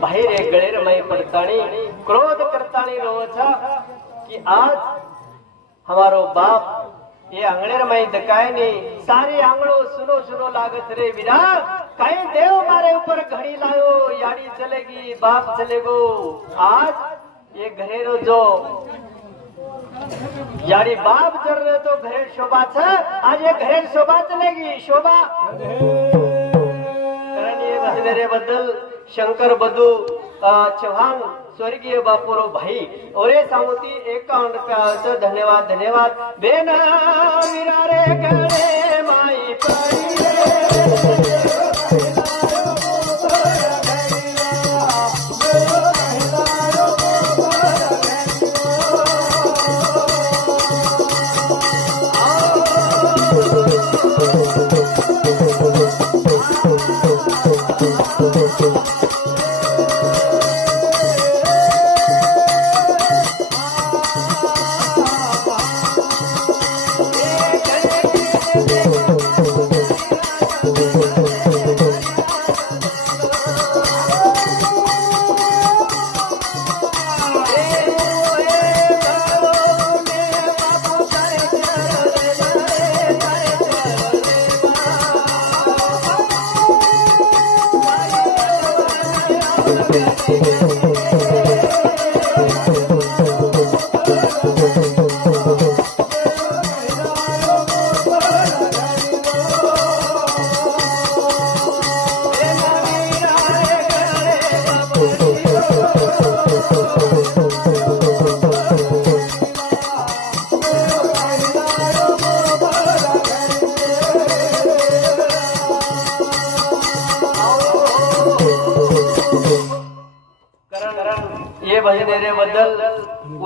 बाहेर एक गळेर मई पड़तानी क्रोध करतानी रोचा कि आज हमारो बाप ये आंगणेर मई दकाय ने सारे आंगणो सुनो सुनो लागत रे विरा कहीं देव मारे ऊपर घड़ी लायो याड़ी चलेगी बाप चलेगो। आज ये घरेरो जो याड़ी बाप चल रहे तो घरे शोभा छ आज ये घरे शोभा चलेगी शोभा कारण ये बदले बदल शंकर बधू चौहान स्वर्गीय बापुरो भाई और ये सामोती 51 रुपया धन्यवाद धन्यवाद बेना विरारे करे माई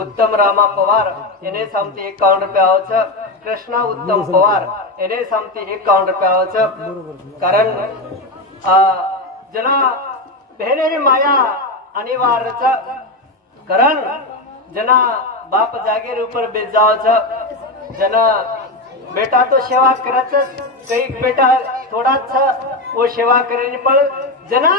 उत्तम रामा पवार एने सामती 51 रुपया आवच कृष्णा उत्तम पवार एने सामती 51 रुपया आवच कारण जना बहनेरी माया अनिवार्य कारण जना बाप जागेर ऊपर बेच जाओ छ जना बेटा तो सेवा करत कई बेटा थोड़ा छ वो सेवा करे पण जना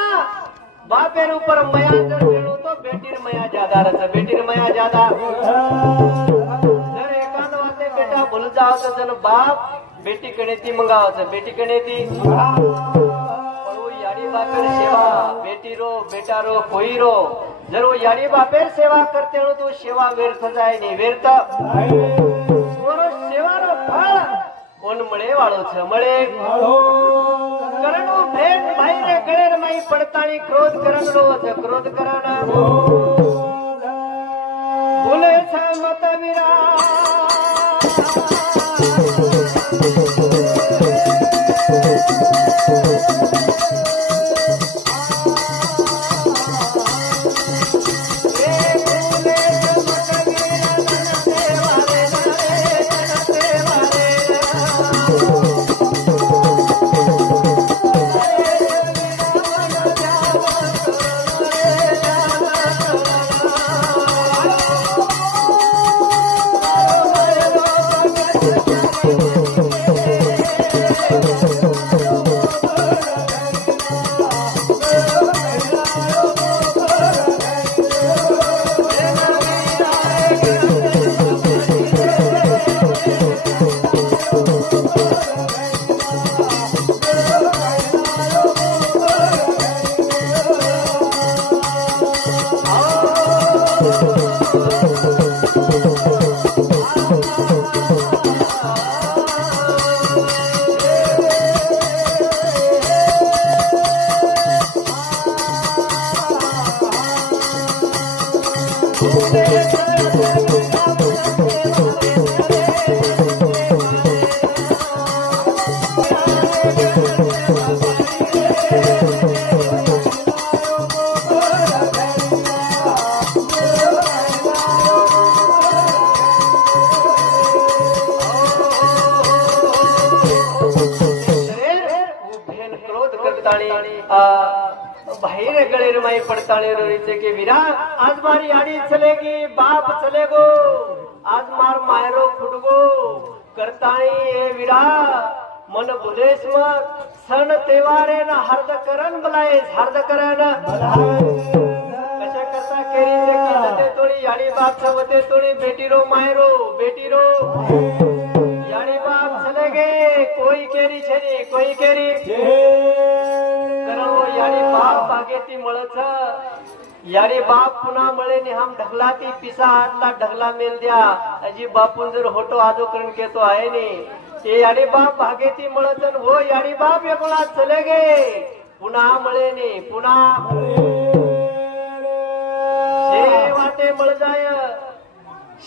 बापेर ऊपर मया जर तो बेटीर मया ज्यादा रह बेटीर मया ज्यादा जर एकांत वाते बेटा भूल जाओ तो जन बाप बेटी कणेती मंगाओ छ बेटी कणेती पण वो यारी बापेर सेवा बेटी रो बेटा रो कोई रो जर वो यारी बापेर सेवा करते हो तो सेवा व्यर्थ जाए नहीं व्यर्थ सेवा रो फळ कोण मळे वाळो छ मळे करण भेट भाई रे गळेर माई पडताणी क्रोध करण रो छ क्रोध करण बोले छ मत वीरा बाहेर गळेर माई पडताळे रोईचे के वीरा आज मारी आडी चलेगी बाप चलेगो आज मार मायरो फुटगो करताणी ए वीरा मन भुलेस मत सण तेवारे ना हर्द करण बलायस हर्द करण कशा करता केरीचे किसते तोडी याडी बाप सवते तोडी बेटी रो मायरो बेटी रो याडी बाप चलेगे कोई केरी छेनी कोई केरी याडी बाप भागेती मळच याडी बाप पुन्हा मळे ने हम ढगलाती पिसा आटला ढगला मेल द्या अजी बापून जर होटो आदो करण केतो आहे नी ये याडी बाप भागेती मळच वो याडी बाप एकला चले गे पुन्हा मळे ने पुन्हा शेवाते मळ जाय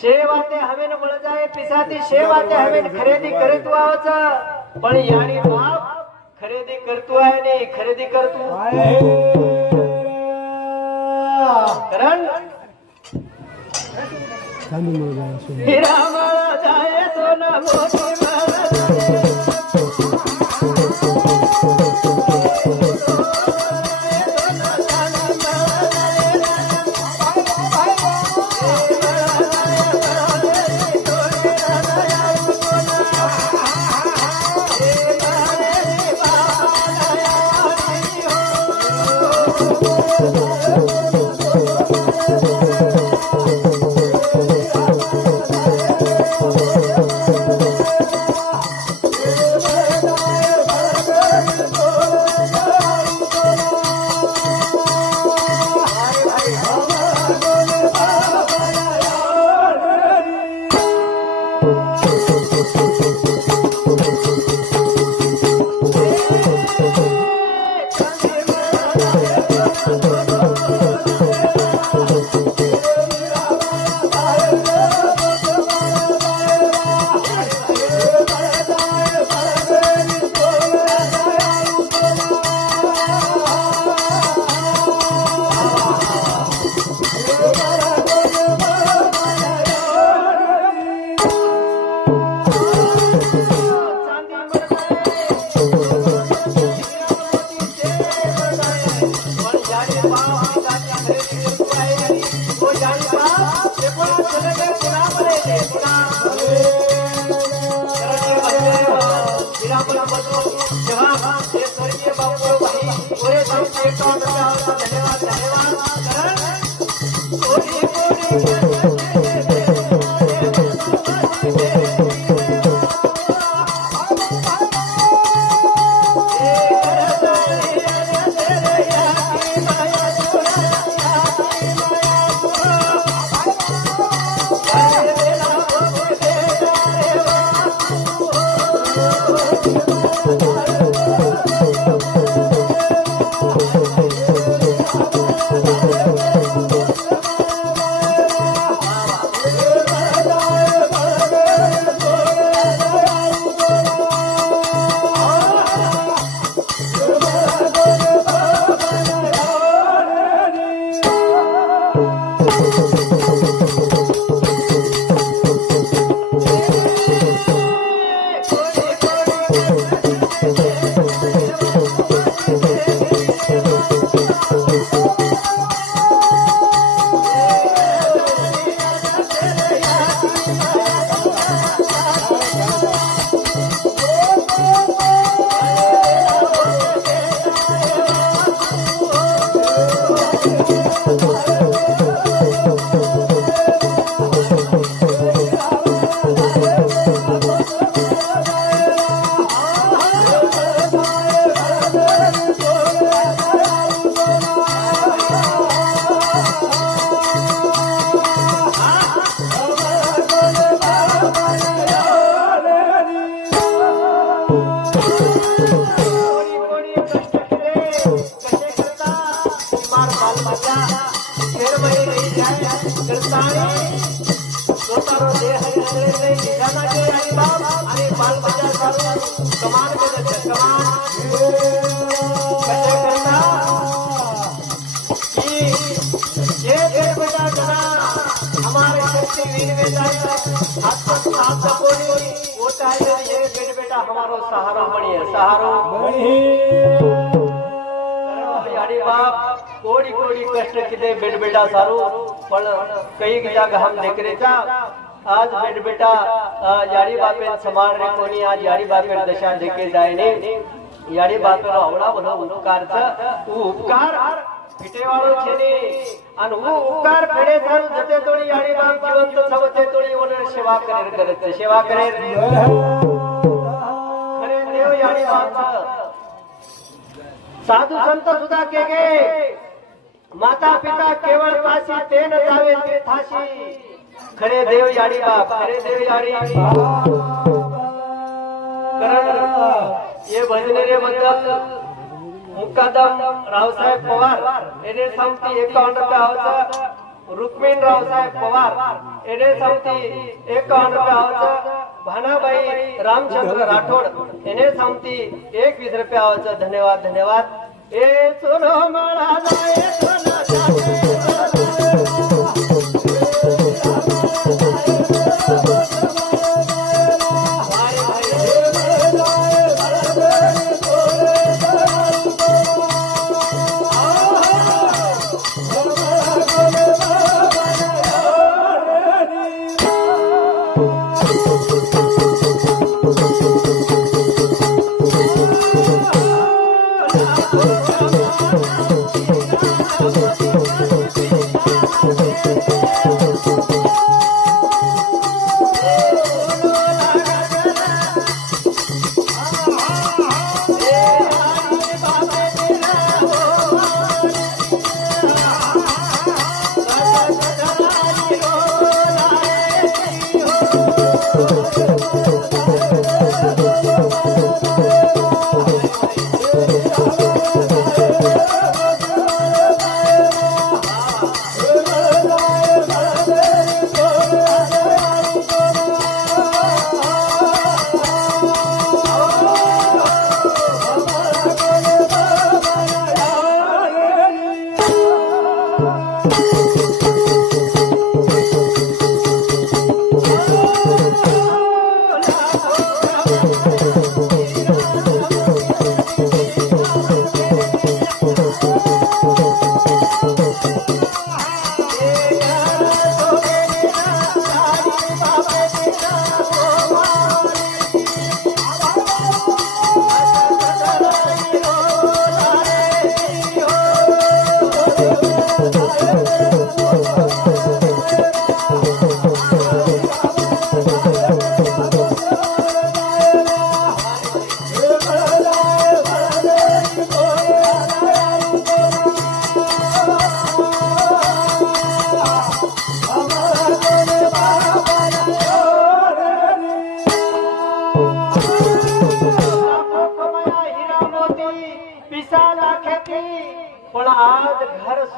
शेवाते हवेन मळ जाय पिसाती शेवाते हवेन खरेदी करीत वावच पण याडी बाप खरेदी करतो आहे ने खरेदी करतो कारण हिरा माळा जाय तो ना मोठी माळा वो जानी बाप ते पुन्हा चले गए पुन्हा बरे ते पुन्हा जेव्हा हे स्वर्गीय बापू भाई पुरे सांगते धन्यवाद धन्यवाद कोणी हमारो सहारो बनिए सहारो यानी बाप कोड़ी कोड़ी कष्ट किदे बेट बेटा सारू पण कई जागा हम देख रहे था आज बेट बेटा यारी बापे समार रे कोणी आज यारी बापे दशा देखे जाय ने यारी बापे आवडा भलो उपकार उपकार पिटेवाळो छे ने अन वो उपकार फेडे थारू जते तोडी यारी बाप जीवंत सवते तोडी ओने सेवा करे सेवा करे खरे देव यारी बाप साधु संत सुद्धा के गे माता पिता केवळ पाशी ते न जावे ते थाशी खरे देव याडी बाप खरे देव याडी कारण ये भजने रे बद्दल मुक्कादम रावसाहेब पवार एने समती 51 रुपया आवचा रुक्मिण रावसाहेब पवार एने समती 51 रुपया आवचा भानाबाई रामचंद्र राठोड एने समती 21 रुपया आवचा धन्यवाद धन्यवाद ए सोनो माळा जाए सोना जाए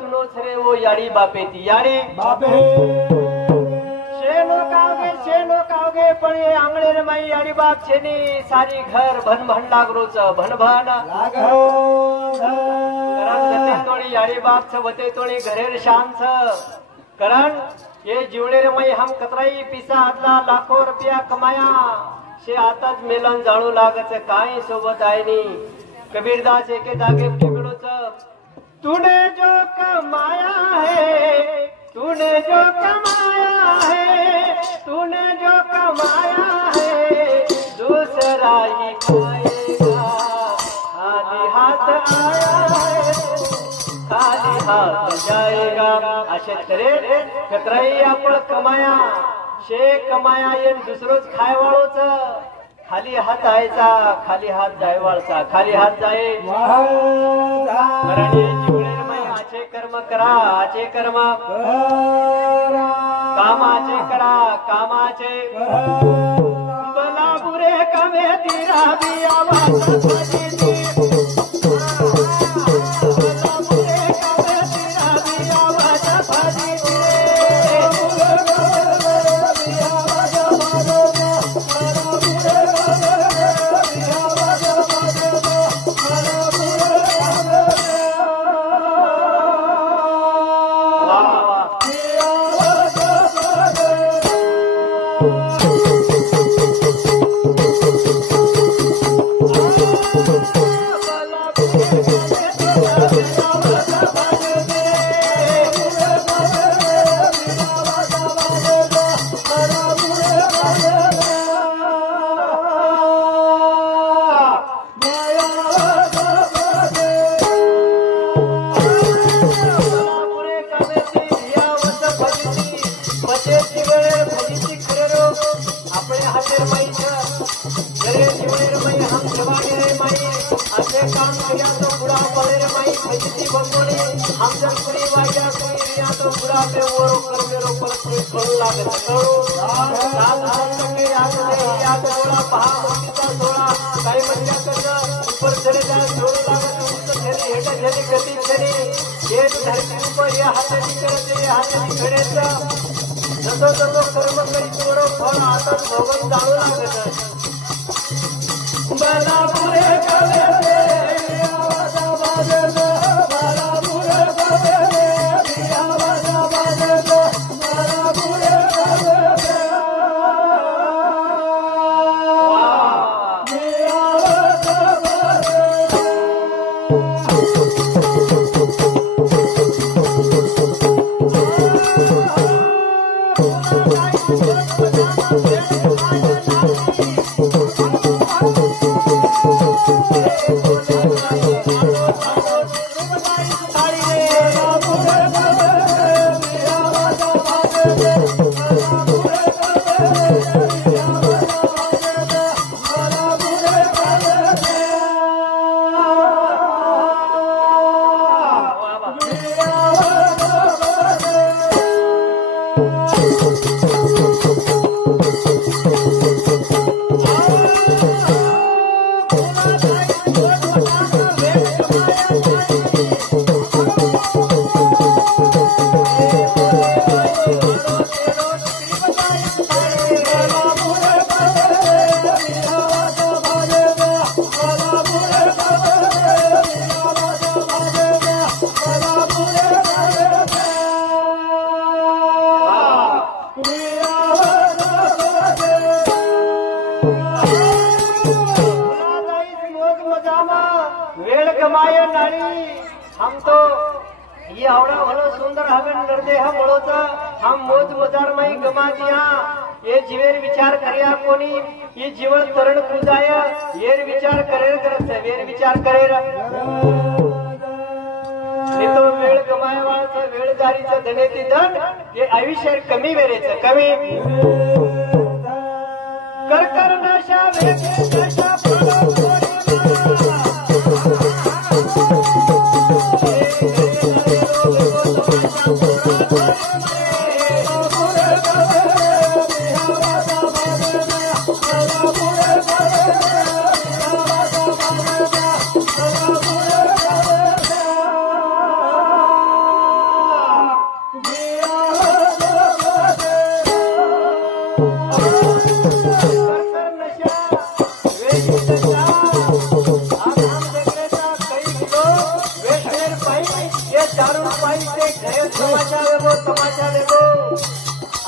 सुनो छरे वो याड़ी बापे थी याड़ी बापे शेनो कावगे पण ये आंगणे रे माई याड़ी बाप छे नी सारी घर भन भन लागरो छ भन भन लागो करण जते तोड़ी याड़ी बाप छ वते तोड़ी घरेर शान छ करण ये जीवणे रे माई हम कतराई पिसा आटला लाखो रुपया कमाया शे आताच मेलन जाणू लागत काय सोबत आहे नी कबीरदास एके जागे टिकड़ो छ तूने जो कमाया है तूने जो कमाया है तूने जो कमाया है दूसरा ही खाएगा खाली हाथ आया है खाली हाथ जाएगा अशे तरे कतराई आपण कमाया शे कमाया ये दुसरोच खायवाळोच खाली हात आयचा खाली हात जायवाळचा खाली हात जाये करणे जीवणे माई आचे कर्म करा आचे कर्म कामाचे करा कामाचे बला बुरे कमे तिरा बिया वाचा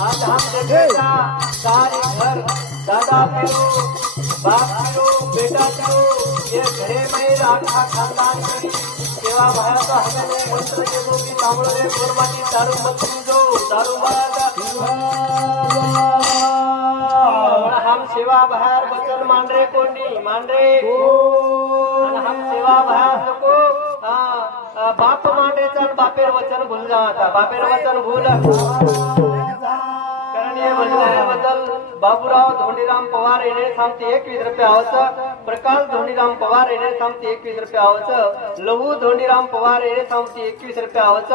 आज हम देखेगा सारे घर दादा पियो बाप पियो बेटा पियो ये घरे में राखा खानदान की सेवा भाया तो हमें मंत्र के दो की सामने रे कुर्बानी दारू मत पीजो दारू मारा हम सेवा भार वचन मान रे कोणी मान रे हम सेवा भार को बाप मांडे चल बापेर वचन भूल जाता बापेर वचन भूल बद्दल बाबूराव धोंडीराम पवार येणे सांगते 21 रुपये आवच प्रकाश धोंडीराम पवार येणे सांगते 21 रुपये आवच लहू धोंडीराम पवार येणे सांगते 21 रुपये आवच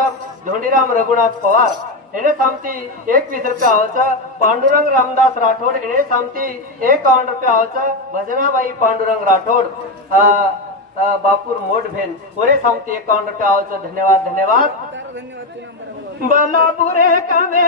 धोंडीराम रघुनाथ पवार येणे सांगते 21 रुपये आवच पांडुरंग रामदास राठोड येणे सांगते 51 रुपये आवच भजनाबाई पांडुरंग राठोड बापूर मोठभेन पुरे सांगते 51 रुपये आवच धन्यवाद धन्यवाद बलापुरे कामे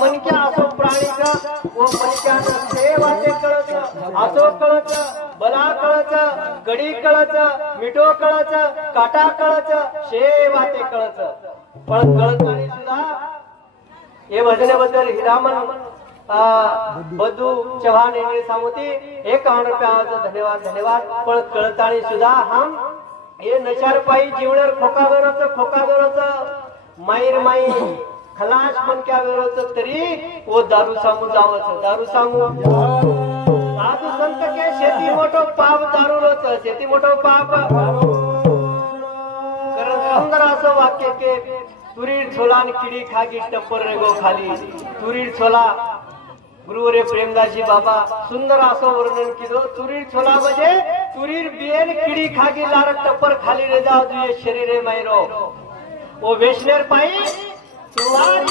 मनक्या असो प्राणीचा व मनक्यानं सेवाचे कळच असो कळच बला कळच गडी कळच मिठो कळच काटा कळच सेवाचे कळच पण कळतानी सुद्धा हे भजनेबद्दल हिरामन बदू चव्हाण यांनी सांगती 51 रुपयाचं धन्यवाद धन्यवाद पण कळतानी सुद्धा हम हे नशार पायी जीवनार खोकादोरच माईर माई खलास मन क्या वेळच तरी वो दारू सांगू जावच दारू सांगू साधू संत के शेती मोठो पाप दारूच शेती मोठो पाप कारण सुंदर असं वाक्य के तुरीर छोला किडी खागी टप्पर रेगो खाली तुरीर छोला गुरुवरे प्रेमदासजी बाबा सुंदर असं वर्णन केलं तुरीर छोला म्हणजे तुरीर बियन किडी खागी लार टप्पर खाली रे जाओ तुझे शरीरे मायरो वो वेशनेर पाई तुम्हारी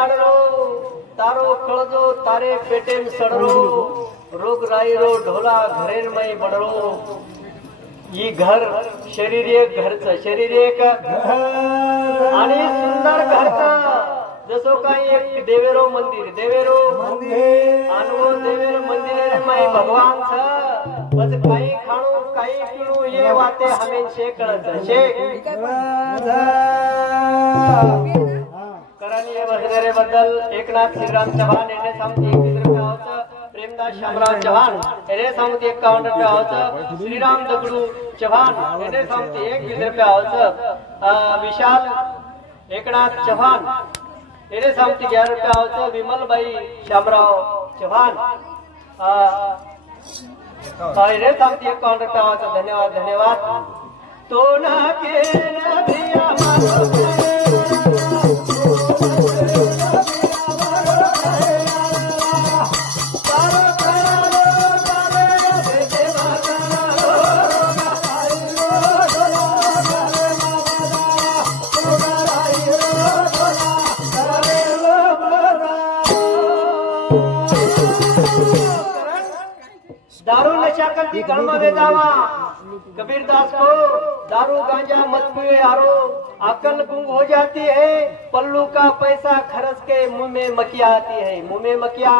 मारो तारो कळजो तारे पेटेम सडरो रोग राईरो ढोला घरेर मई बडरो ही घर शरीर एक घरचं शरीर एक आणि सुंदर घरचं जसो काही एक देवेरो मंदिर आणि देवेरो मंदिर माई भगवान छ बस काही खाणू काही पिणू ये वाते हमें शे कळत शे करणी वगैरे बद्दल एकनाथ श्रीराम चव्हाण यांनी सांगते 21 रुपये होतं. प्रेमदास शामराव चव्हाण यांनी सांगते 51 रुपये होतं. श्रीराम दगडू चव्हाण यांनी सांगते 21 रुपये होतं. विशाल एकनाथ चव्हाण यांनी सांगते 11 रुपये होतं. विमलबाई शामराव चव्हाण यांनी सांगते 51 रुपये होतं. धन्यवाद धन्यवाद. तो ना केलं भिया दारू नशा करती गणमा में जावा. कबीरदास को दारू गांजा मत पिए यारो, अकल गुंग हो जाती है. पल्लू का पैसा खर्च के मुंह में मकिया आती है. मुंह में मकिया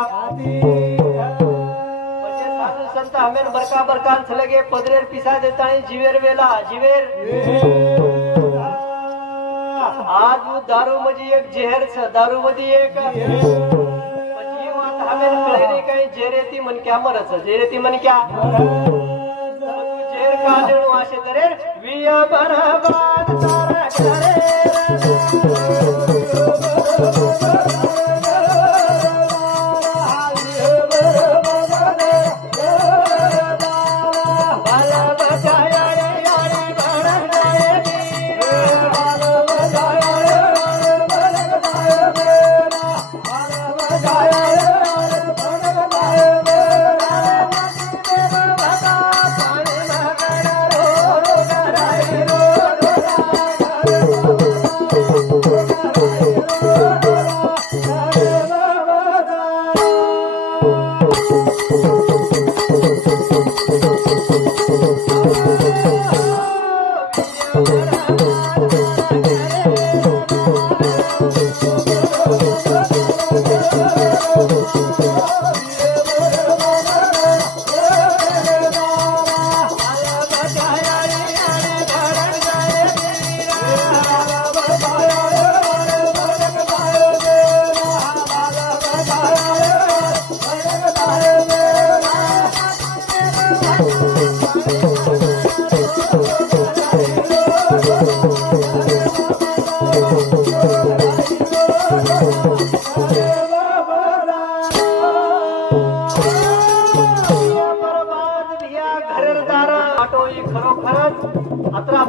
साधु संत हमें बरका बरकान लगे पदरेर पिसा देता है. जीवेर वेला जीवेर आज वो दारू मजी एक जहर छ. दारू मजी एक हमें कळले काही जेरेती मन क्या मरच जेरेती मन क्या जेर का देणू आशे करे विया बराबर तारा करे बाला बचाया रे यारी बड़ा जाए बाला बचाया रे बड़ा बचाया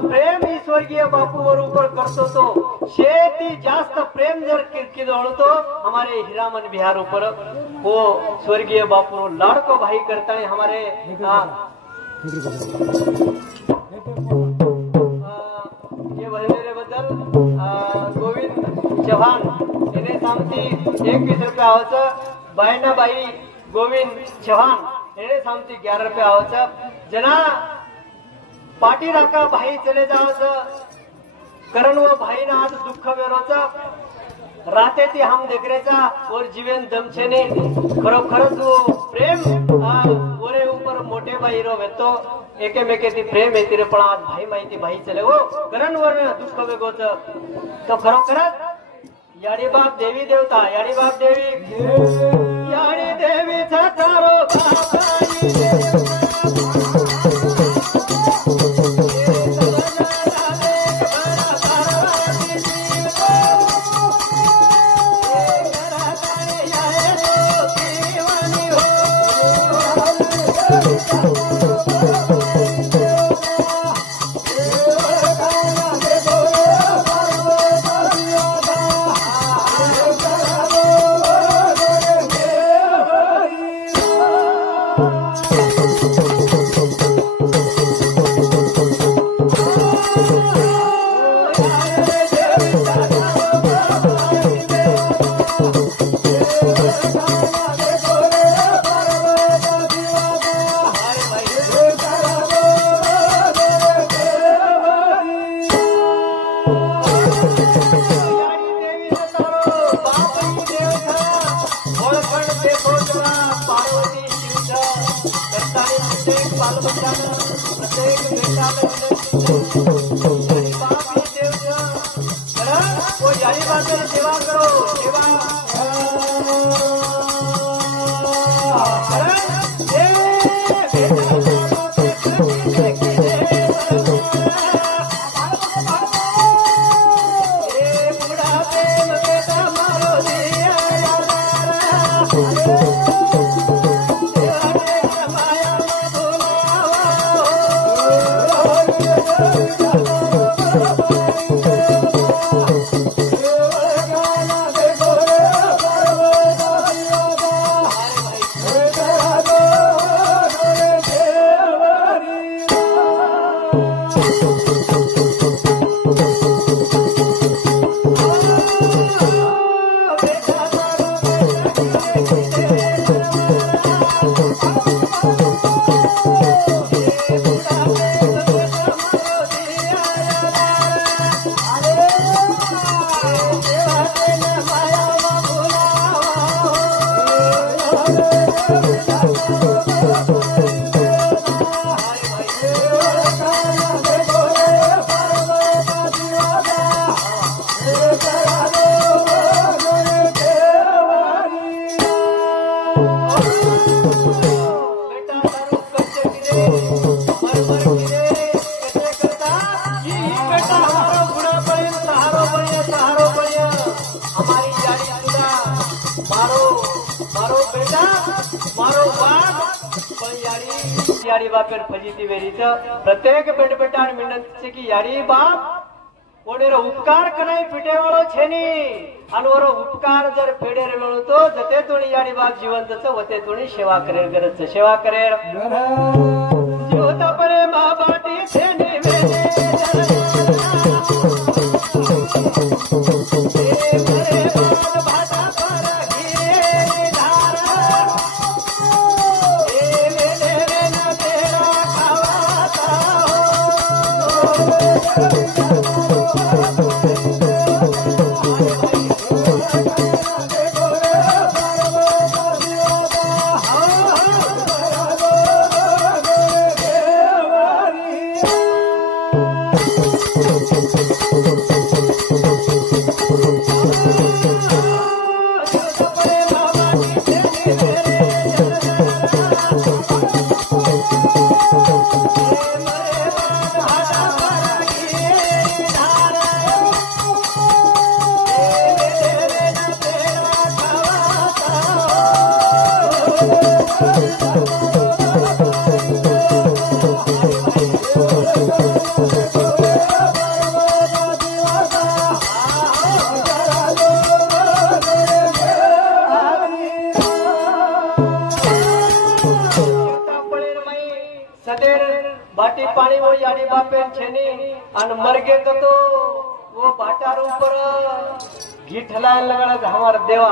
प्रेम ही स्वर्गीय बापूवर ऊपर करतो तो शेती जास्त प्रेम जर किरकिर होतो हमारे हीरामन बिहार ऊपर वो स्वर्गीय बापू लाड़को भाई करता है. हमारे ये बहिरे बद्दल गोविंद चव्हाण याने सांगती 21 रुपये आवचं. बायनाबाई गोविंद चव्हाण याने सांगती 11 रुपये आवचं. जना पाटी राका भाई चले जावचं करण वो भाई ना आज दुःख वेरोचा राहते ती हम देखरेचा और जीवन दमछेने खरोखरच वो प्रेम ओरे ऊपर मोठे भाई रो वेतो एकेमेके ती प्रेम येते रे. पण आज भाई माहिती भाई चले वो करण वर दुःख वेगोच तो खरोखरच याडी बाप देवी देवता याडी बाप देवी याडी देवीचा तारो Oh सेवा करो सेवा याडी बापेर फजिती वेरीच प्रत्येक बेटबेटाण विनंती की याडी बाप ओडेर उपकार कराय पिटे वाळो छेनी आणि ओरो उपकार जर फेडेर मिळतो जते तोणी याडी बाप जिवंतच वते तोणी सेवा करेर गरज सेवा करेर जीवता परे मा बाटी छेनी वेने बाटी पानी वो याडी बापेन छेनी अन मरगे तो वो बाटार ऊपर घीठला लगड़ा हमार देवा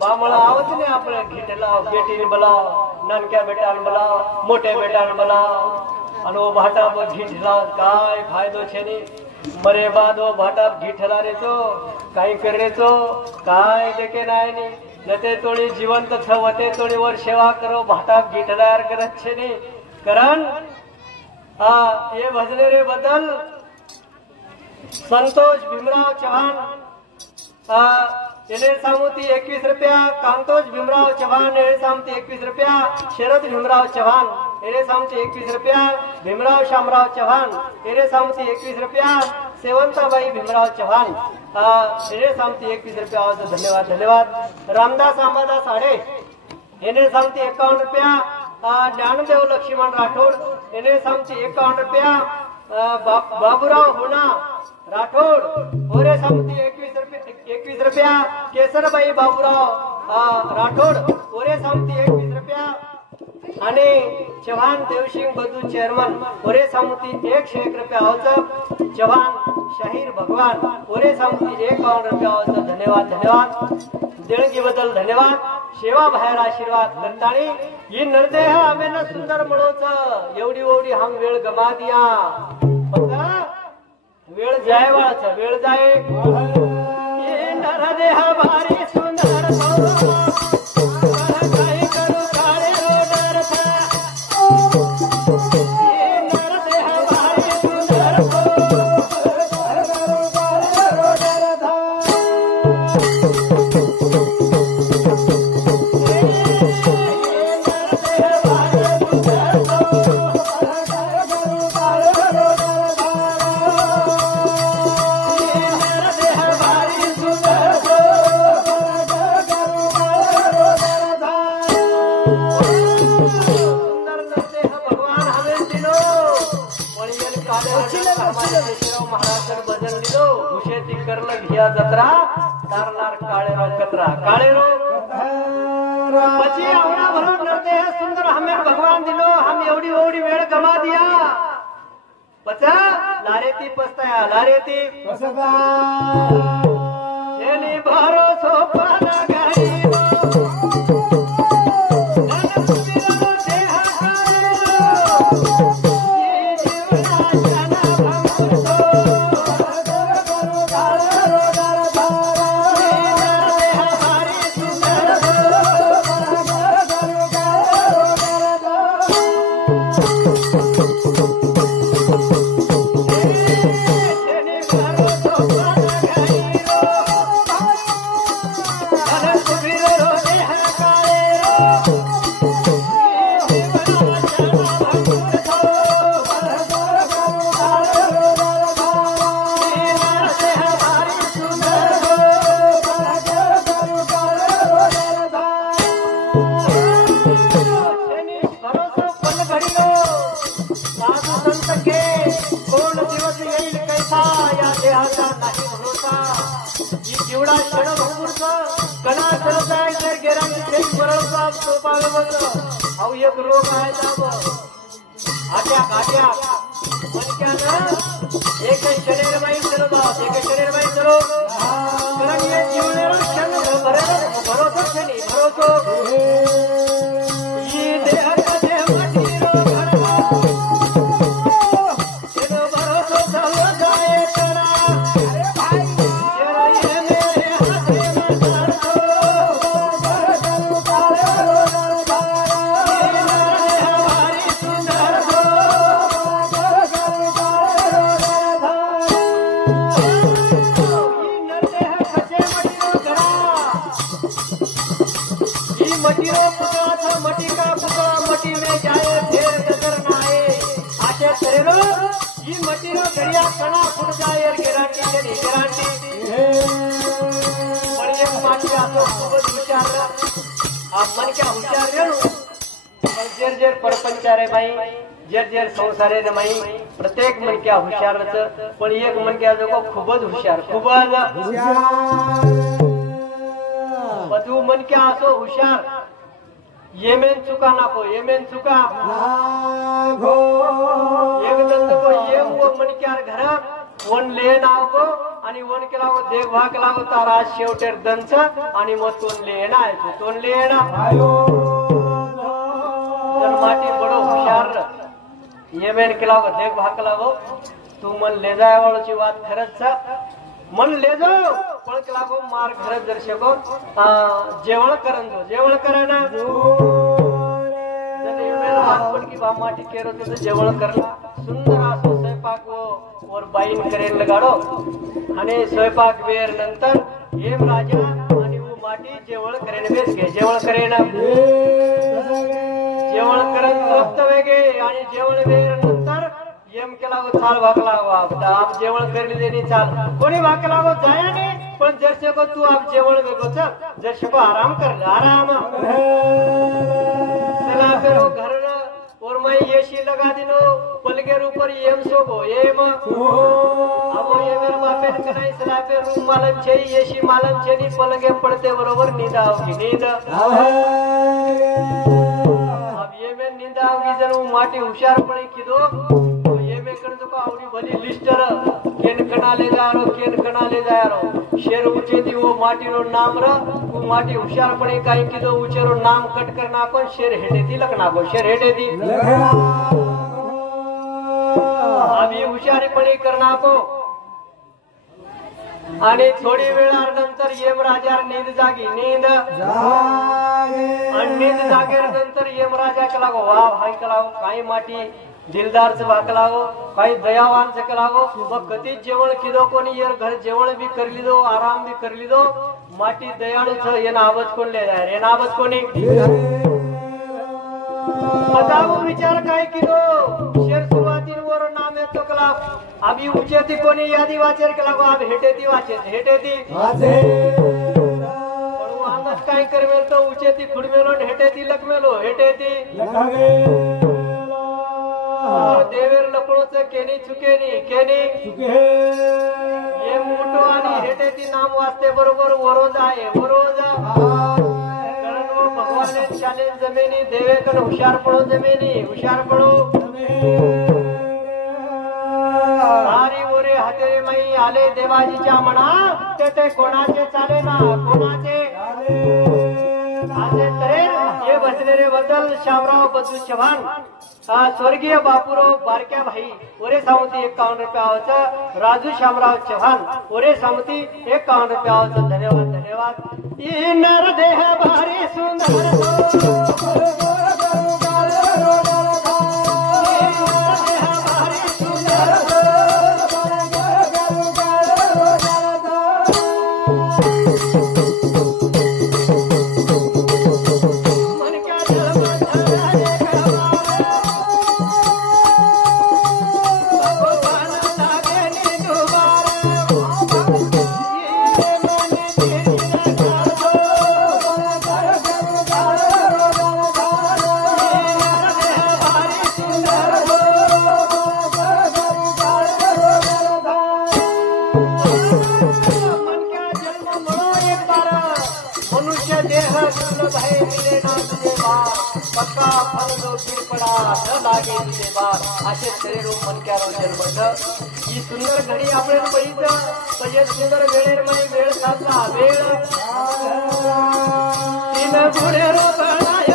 बामळा आवत ने आपले घीठला बेटीने बोलाव नानक्या बेटाने बोलाव मोठे बेटाने बोलाव अन वो भाटा घीठला काय फायदो छेनी मरे बाद वो भाटा घीठला रेचो काही करेचो काय देके नाही नी जते तोडी जिवंत छवते तोडी वर सेवा करो भाटा घीठला करत छेनी कारण ये भजने रे बदल संतोष भीमराव चव्हाण इन्हें सामुती 21 रुपया कांतोष भीमराव चव्हाण इन्हें सामुती 21 रुपया शरद भीमराव चव्हाण इन्हें सामुती 21 रुपया भीमराव शामराव चव्हाण इन्हें सामुती 21 रुपया सेवंताबाई भीमराव चव्हाण इन्हें सामुती 21 रुपया धन्यवाद धन्यवाद रामदास अंबादास साडे इन्हें सामुती 51 रुपया ज्ञानदेव लक्ष्मण राठोड इन्हें सामुती 51 रुपया बाबूराव होना राठोड ओरे सामुती 21 रुपया केसरबाई बाबूराव राठोड ओरे सामुती 21 रुपया आणि चव्हाण देवसिंग बदू चेअरमन ओरे सामुती 101 रुपया आवच चव्हाण शाहीर भगवान ओरे सामुती 51 रुपया आवच धन्यवाद धन्यवाद देणगी बदल धन्यवाद सेवा बाहेर आशीर्वाद करतानी ही नरदेह आम्ही न सुंदर म्हणोच एवढी एवढी हम वेळ गमा दिया वेळ जाय वाळाचा वेळ जाय ये नरदेह भारी सुंदर काय करू काळे रोडर महाराज भजन दिलो उशेती करलं घिया जत्रा तारणार काळेराव कतरा काळेराव પછી આવડા ભરો નરતે સુંદર હમે ભગવાન દિલો હમ એવડી વેળ ગમા દિયા પછા લારેતી પસ્તાયા લારેતી પસકા જેની ભરોસો પાના ગાડી जीवडा क्षण भंगूरचा कणा सरताय तर गेरांची खेळ परळचा सोपावेवत अहो एक रोग आहे दाब आट्या मनक्यानं एक शरीर माई चलो एक शरीर माई चलो कारण ये जीवनेरो क्षण भरोसा क्षणी भरोसा ये देह का देह मटीरो घरवा तेनो भरोसा चालू जाए करा मटी का पुतळा मटी में जाए फेर नजर ना आए आशे करेलो ही मटी रो घड़िया कणा फुट जाए गेरांटी जनी गेरांटी पण एक माटी असो खूपच विचार आप मन क्या हुशार रेणू जेर जेर परपंचारे बाई जेर संसारे रे बाई प्रत्येक मन क्या हुशारच पण एक मन क्या जो खूपच हुशार खूपच બધું मन क्या असो हुशार येमेन चुका नाको येमेन चुका नागो एकदम तो येम वो मन क्या घर वन लेन आवको आणि वन केला वो देखभाल केला वो तारा शेवटेर दंच आणि मग तोन लेना आहे तोन लेना आयो तर माटी बडो हुशार येमेन केला वो देखभाल केला वो तू मन ले जाय वाळची बात खरच मन ले जाओ पण केला वो मार घर दर्शको जेवण कराना जने येमेन हातपण की बा माटी केरो ते जेवण करला सुंदर आसो स्वयंपाक और बाईन करेन लगाडो आणि स्वयंपाक वेर नंतर हेम राजा आणि वो माटी जेवण करेन बेस घे जेवण करेन जेवण करन वक्त वेगे आणि जेवण वेर नंतर येम केला वो चाल भाकला आप जेवण करली देनी चाल कोणी भाकला वो जाया नहीं पण जैसे को तू आप जेवण वेगो चल जैसे को आराम कर आराम चला फिर वो घर और मैं एसी लगा दिनो पलकेर ऊपर येम सोबो येम अब ये मेरे बापे कनाई सला पे रूम मालम छे एसी मालम छे नी पलके पड़ते बरोबर नींद आओगी नींद अब ये में नींद आओगी जरूर माटी होशियार पड़े किदो तो ये में कर दो आवड़ी भली लिस्टर केन कना ले जा रो केन कना ले जा रो शेर ऊंचे थी वो माटी रो नाम रा वो माटी होशियार पड़े काई किदो ऊंचे रो नाम कट करना को शेर हेडे थी लखना को शेर हेडे थी अभी होशियारी पड़ी करना को आणि थोडी वेळानंतर यमराजार नींद जागी नींद आणि नींद जागेनंतर यमराजा कलागो वा भाई कलागो काही माटी दिलदार से वाकलागो काही दयावान से कलागो मग कधी जेवण किदो कोणी यार घर जेवण भी कर ली दो आराम भी कर ली दो माटी दयाळू छ येना आवाज कोण ले जाय रे आवाज कोणी बताओ विचार काय किदो शेर सुरुवातीन वर नाम येतो कला अभी ऊंचे थी कोणी यादी वाचेर केला को अब हेटे थी हेटे थी वाचे पण वांगत काय करमेल तो ऊंचे थी खुडमेलो हेटे थी लकमेलो हेटे थी लखागे देवेर लपळोच केनी चुकेनी केनी ये मोठो आणि हेटे ती नाम वाचते बरोबर वरोज आहे वरोज कारण वो भगवान चॅलेंज जमेनी देवेकन हुशारपणो जमेनी हुशारपणो सारी वरे हातेरे माई आले देवाजीच्या म्हणा ते कोणाचे चाले ना कोणाचे असे तरे हे बसलेले बदल शामराव बदू चव्हाण स्वर्गीय बापूराव बारक्या भाई ओरे सामती 51 रुपयाचं राजू शामराव चव्हाण ओरे सामती 51 रुपयाचं धन्यवाद धन्यवाद ई नर देह भारी सुंदर पक्का फल जो पडा न लागे तुझे बार असे शरीर मनक्यारो जन्मत ही सुंदर घडी आपल्याला बघितलं तसे सुंदर वेळेमध्ये वेळ साधला वेळ तीन गुणे रोपणाय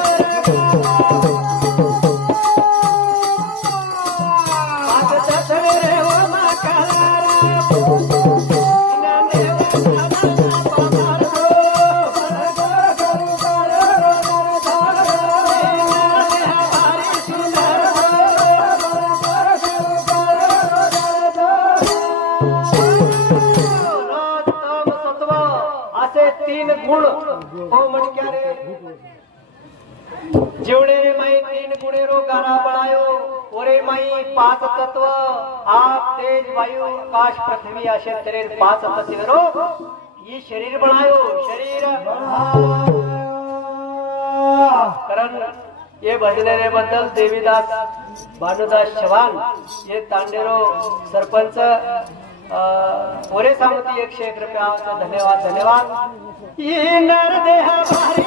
तीन गुण हो मणक्या रे जेवढे रे माई तीन गुणे रो गारा बळायो ओरे माई 5 तत्व आप तेज वायू आकाश पृथ्वी असे तरे 5 तत्व रो ही शरीर बनायो शरीर कारण ये भजनेरे बद्दल देवीदास भानुदास चव्हाण ये तांडेरो सरपंच ओरे सामती 101 रुपयाचं धन्यवाद धन्यवाद ये नर देह भारी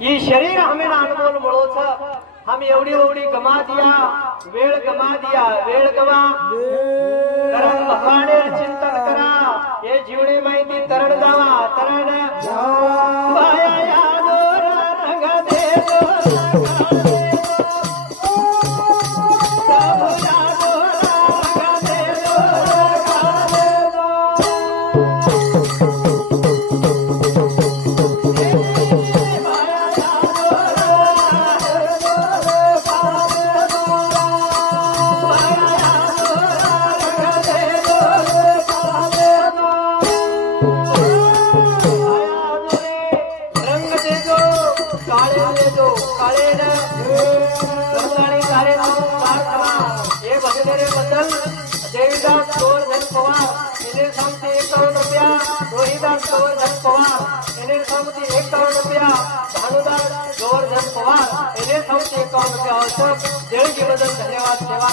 ये शरीर हमें अनमोल मिळोच हम एवढी गमा दिया वेळ गमा कारण भगवाने चिंतन करा हे जीवने माहिती तरण जावा तरण बाया यादो रंग देतो देवीदास गोवर्धन पवार इन्हें सामती 51 रुपया रोहिदास गोवर्धन पवार इन्हें सामती 51 रुपया भानुदास गोवर्धन पवार इन्हें सामती 51 रुपया औसत देणगी बदल धन्यवाद सेवा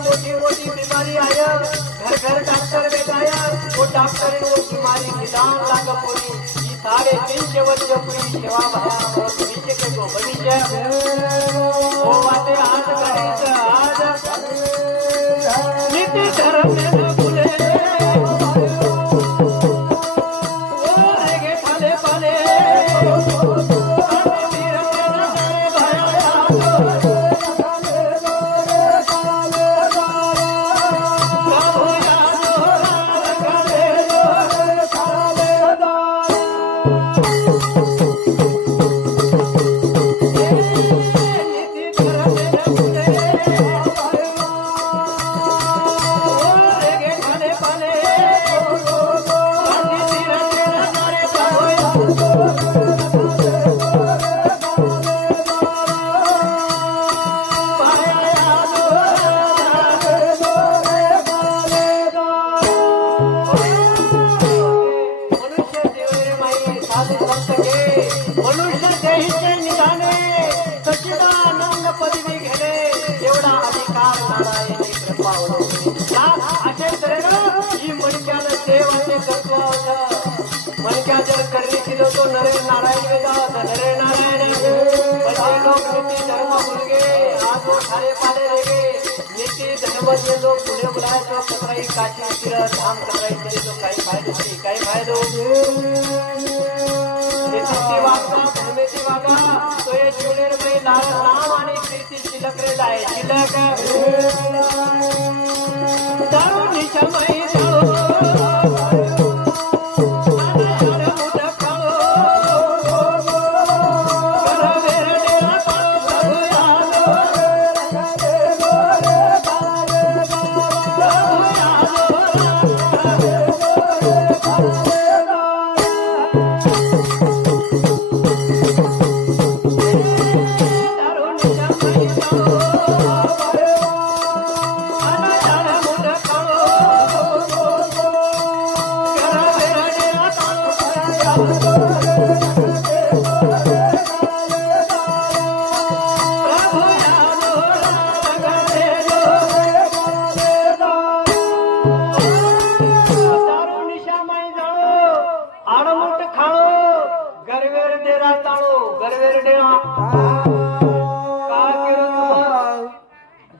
मोटी मोटी बीमारी आया घर घर डॉक्टर में जाया डॉक्टर वो बीमारी निदान लाग पूरी 350 वर्ष पूरी सेवा भया भविष्य के गो भविष्य वो बातें आज गणेश आज नित्य धर्म में भूले मनक्या जर करने किलो तो नरे नारायण वेदास नरे नारायण बच्चे लोग नीति धर्म भूल गए आज वो खाने पाने लगे नीति धर्म ये लोग बुढ़े बुलाए तो कतराई काशी तीर्थ धाम कतराई चले तो काही फायदो नहीं काही फायदो नीति वागा धर्मेची वागा तो ये जुनेर में नाम आणि कीर्ती शिलक रे जाए शिलक दारू निशमय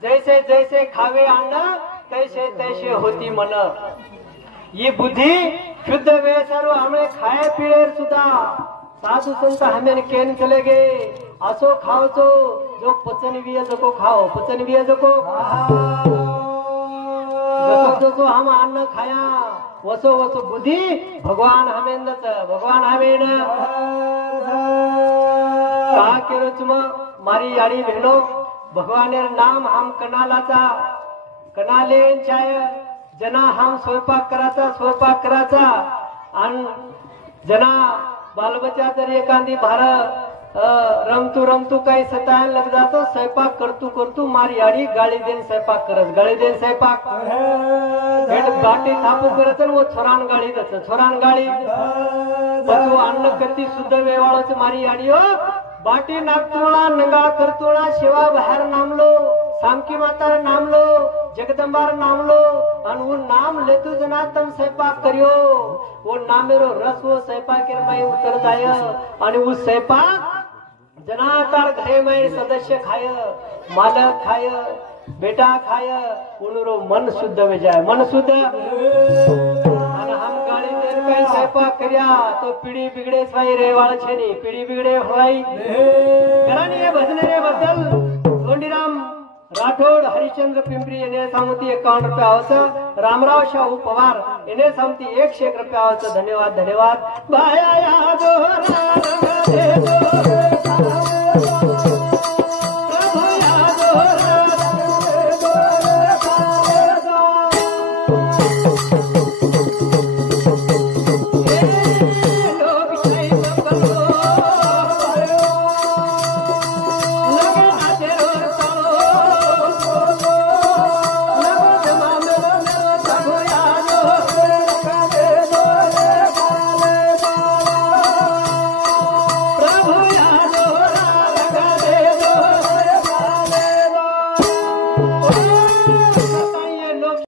जैसे जैसे खावे अन्न तैसे तैसे होती मन ये बुद्धि शुद्ध वे सर्व हमें खाए पिळे सुद्धा साधु संत हमें केन चले गए असो खाओ जो पचन विय जको खाओ पचन विय जको जसो हम अन्न खाया वसो वसो बुद्धि भगवान हमें भगवान हमें का केरो तुम मारी यारी बहनो भगवानेर नाम हम कनाले छाय जना हम स्वयंपाक कराचा आणि जना बालबच्चा जर एखादी भार रमतू काही सतायला लग जातो स्वयंपाक करतू मारी याडी गाळी देन स्वयंपाक करत गाळी देन स्वयंपाक बाटी थापू करत वो छोरान गाळी दच छोरान गाळी बसो अन्न कती शुद्ध वेवाळच मारी याडी हो बाटी नागतुळा नंगा करतुळा शिवा बाहेर नामलो सामकी मातार नामलो जगदंबार नामलो आणि वो नाम लेतु जना तम स्वयंपाक करियो वो नामेरो रस वो स्वयंपाक के में उतर जाय आणि वो स्वयंपाक जना तार घरे में सदस्य खाय मालक खाय बेटा खाय उनरो मन शुद्ध हो जाए मन शुद्ध आणि हम गाड़ी देर कई स्वयंपाक करिया तो पीढ़ी बिगड़े स्वाई रेवाळ छेनी पीढ़ी बिगड़े होई घरानी हे भजन रे बद्दल गोंडीराम राठोड हरिश्चंद्र पिंपरी येणे सामती 51 रुपये आवत रामराव शाहू पवार येणे सामती 101 रुपये आवत धन्यवाद धन्यवाद बाया